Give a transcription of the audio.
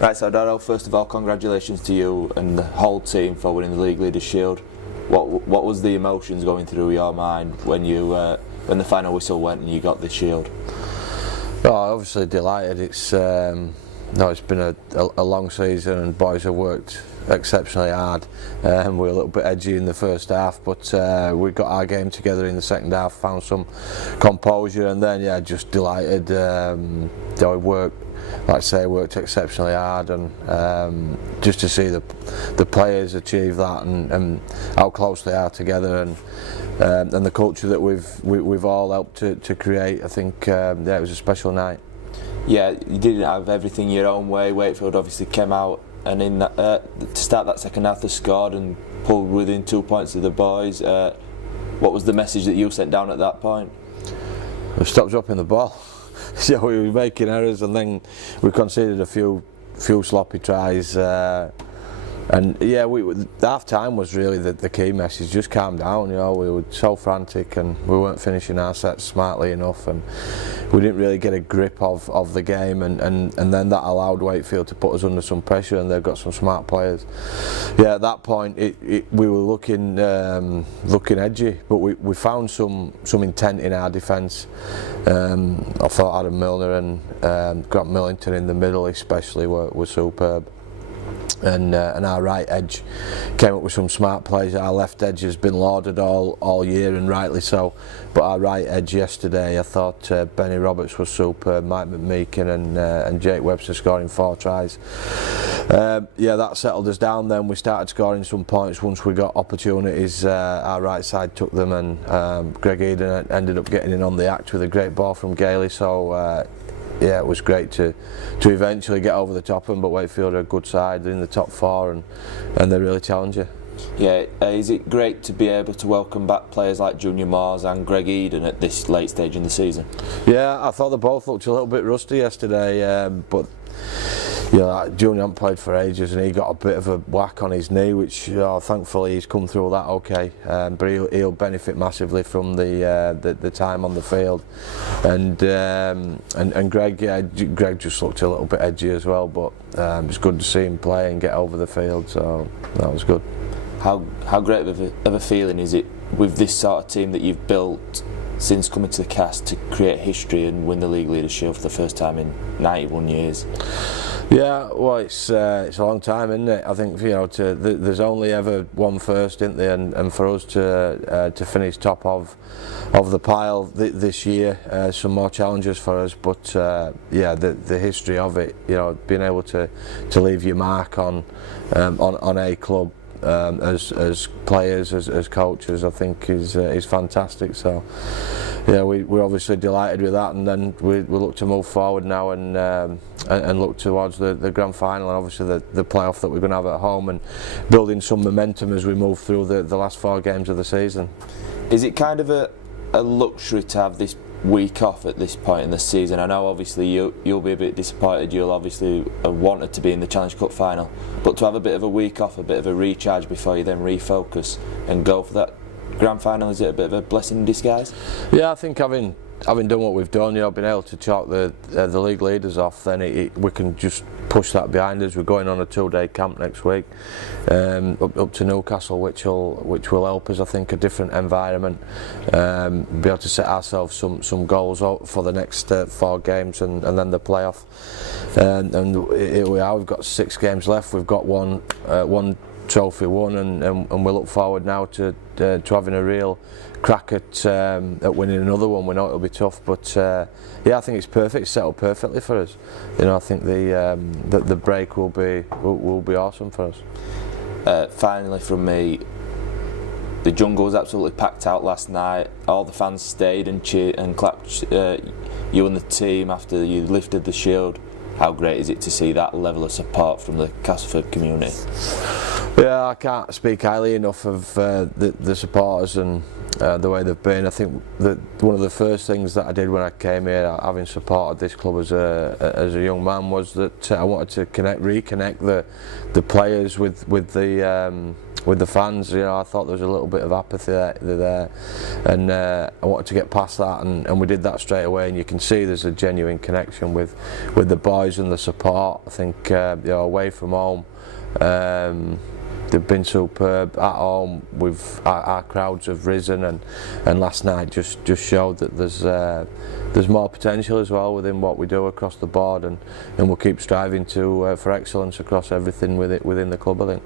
Right, so Daryl, first of all, congratulations to you and the whole team for winning the League Leaders Shield. What was the emotions going through your mind when the final whistle went and you got the shield? Oh, obviously delighted. It's been a long season and boys have worked exceptionally hard. We were a little bit edgy in the first half, but we got our game together in the second half, found some composure, and then just delighted. We worked exceptionally hard, and just to see the players achieve that and how close they are together, and the culture that we've all helped to create. I think it was a special night. Yeah, you didn't have everything your own way. Wakefield obviously came out and in that, to start that second half they scored and pulled within 2 points of the boys. What was the message that you sent down at that point? We stopped dropping the ball. So we were making errors, and then we conceded a few sloppy tries. And half time was really the key message. Just calm down, we were so frantic and we weren't finishing our sets smartly enough, and we didn't really get a grip of the game, and then that allowed Wakefield to put us under some pressure, and they've got some smart players. Yeah, at that point we were looking edgy, but we found some intent in our defence. I thought Adam Milner and Grant Millington in the middle especially were superb. And our right edge came up with some smart plays. Our left edge has been lauded all year, and rightly so, but our right edge yesterday, I thought Benny Roberts was superb, Mike McMeekin and Jake Webster scoring 4 tries. That settled us down. Then we started scoring some points once we got opportunities. Our right side took them, and Greg Eden ended up getting in on the act with a great ball from Gailey. So it was great to eventually get over the top of them, but Wakefield are a good side. They're in the top 4, and they really challenge you. Yeah, is it great to be able to welcome back players like Junior Moores and Greg Eden at this late stage in the season? Yeah, I thought they both looked a little bit rusty yesterday, but Junior hadn't played for ages, and he got a bit of a whack on his knee, which thankfully he's come through that okay. But he'll benefit massively from the time on the field. And Greg just looked a little bit edgy as well, but it was good to see him play and get over the field, so that was good. How great of a feeling is it with this sort of team that you've built since coming to the cast to create history and win the League Leaders Shield for the first time in 91 years? Yeah, well, it's a long time, isn't it? I think there's only ever one first, isn't there? And for us to finish top of the pile this year, some more challenges for us. But the history of it, being able to leave your mark on a club. As players, as coaches, I think is fantastic. So we're obviously delighted with that, and then we look to move forward now and look towards the grand final, and obviously the playoff that we're going to have at home, and building some momentum as we move through the last 4 games of the season. Is it kind of a luxury to have this week off at this point in the season? I know obviously you'll be a bit disappointed, you'll obviously have wanted to be in the Challenge Cup final, but to have a bit of a week off, a bit of a recharge before you then refocus and go for that grand final, is it a bit of a blessing in disguise? Yeah, I think having done what we've done, been able to chalk the league leaders off, then we can just push that behind us. We're going on a 2-day camp next week, up to Newcastle, which will help us. I think a different environment, be able to set ourselves some goals for the next 4 games and then the playoff. And here we are. We've got 6 games left. We've got one trophy won, and we look forward now to having a real crack at winning another one. We know it'll be tough, but I think it's perfect. It's set up perfectly for us. I think the break will be awesome for us. Finally, from me, the jungle was absolutely packed out last night. All the fans stayed and cheered and clapped you and the team after you lifted the shield. How great is it to see that level of support from the Castleford community? Yeah, I can't speak highly enough of the supporters and the way they've been. I think that one of the first things that I did when I came here, having supported this club as a young man, was that I wanted to reconnect the players with the fans. You know, I thought there was a little bit of apathy there, and I wanted to get past that, and we did that straight away. And you can see there's a genuine connection with the boys and the support. I think you know, away from home, they've been superb. At home, our crowds have risen, and last night just showed that there's more potential as well within what we do across the board, and we'll keep striving for excellence across everything within the club, I think.